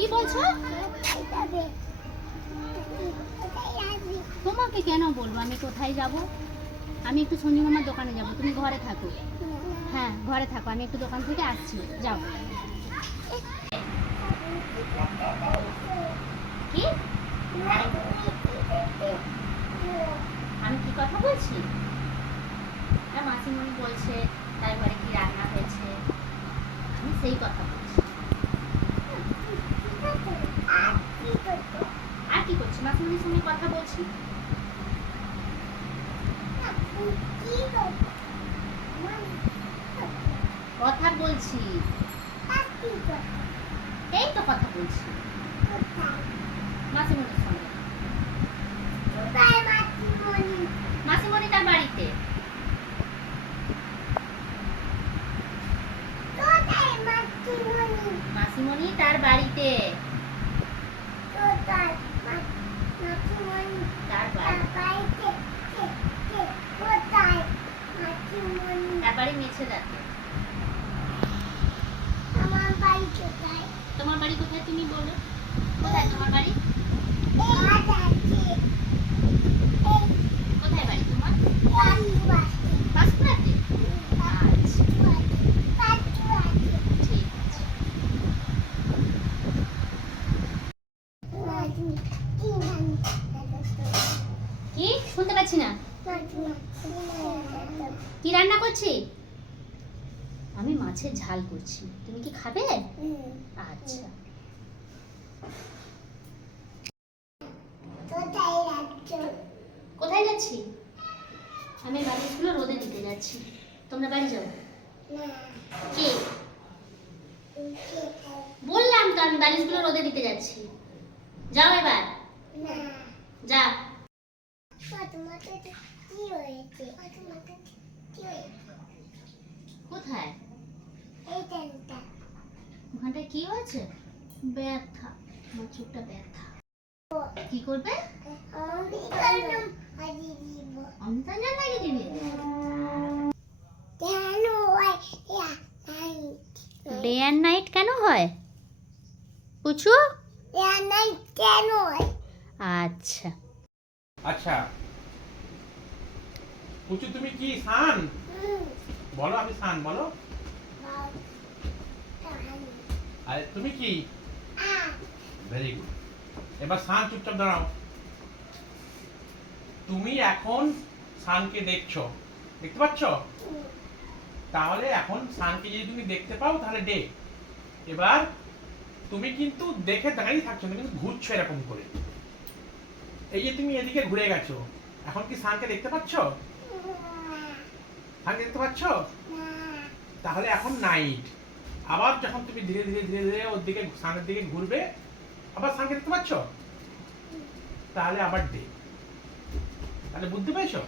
কি বলছো? তোমাকে কেন বলবো আমি কোথায় যাব? আমি একটু সঞ্জু মামার দোকানে যাব, তুমি ঘরে থাকো। হ্যাঁ ঘরে থাকো, আমি একটু দোকান থেকে আসছি, যাও। কি? আমি কি কথা বলছি? মাসিমণি বলছে তার ঘরে কি রান্না হয়েছে, আমি সেই কথা বলছি। আর কি করছি? মাসিমণির সঙ্গে কথা বলছি। কথা বলছি, এই তো কথা বলছি মাসিমণির সঙ্গে। মাসিমণি তার বাড়িতে। মাসিমণি তার বাড়িতে। তার বাড়ি মেছে যাচ্ছে। তোমার বাড়ি কোথায় তুমি বলো? কোথায় তোমার বাড়ি? কোথায় বাড়ি তোমার? পাঁশকুড়াতে? ঠিক আছে। কি শুনতে পাচ্ছি না। কি রান্না করছি? আমি মাছের ঝাল করছি, তুমি কি খাবে? আচ্ছা। কোথায় যাচ্ছি? আমি বালিশগুলো রোদে দিতে যাচ্ছি, তোমরা বাড়ি যাও। কি বললাম তো, আমি বালিশগুলো রোদে দিতে যাচ্ছি, যাও এবার। যা। কোথায়? ওখানটা কি হয়েছে? ব্যথা, আমার চোখটা ব্যথা। কি করবে? অমিতা জান লাগিয়ে দিবে? ডে অ্যান্ড নাইট কেন হয় পুচু? আচ্ছা আচ্ছা পুচু, তুমি কি সান? বলো আমি সান, বলো। আর তুমি কি? Very good. এবার সান চুপচাপ দাঁড়াও। তুমি এখন সানকে দেখছো, দেখতে পাচ্ছ? তাহলে এখন সানকে যদি তুমি দেখতে পাও তাহলে ডে। এবার তুমি কিন্তু দেখে দাঁড়িয়ে থাকছো না, কিন্তু ঘুরছো এরকম করে। এই যে তুমি এদিকে ঘুরে গেছো, এখন কি সানকে দেখতে পাচ্ছ? সানকে দেখতে পাচ্ছ? তাহলে এখন নাইট। আবার যখন তুমি ধীরে ধীরে ধীরে ধীরে ওর দিকে, সানের দিকে ঘুরবে, আবার সানকে দেখতে পাচ্ছ? তাহলে আবার ডে। তাহলে বুঝতে পেরেছো?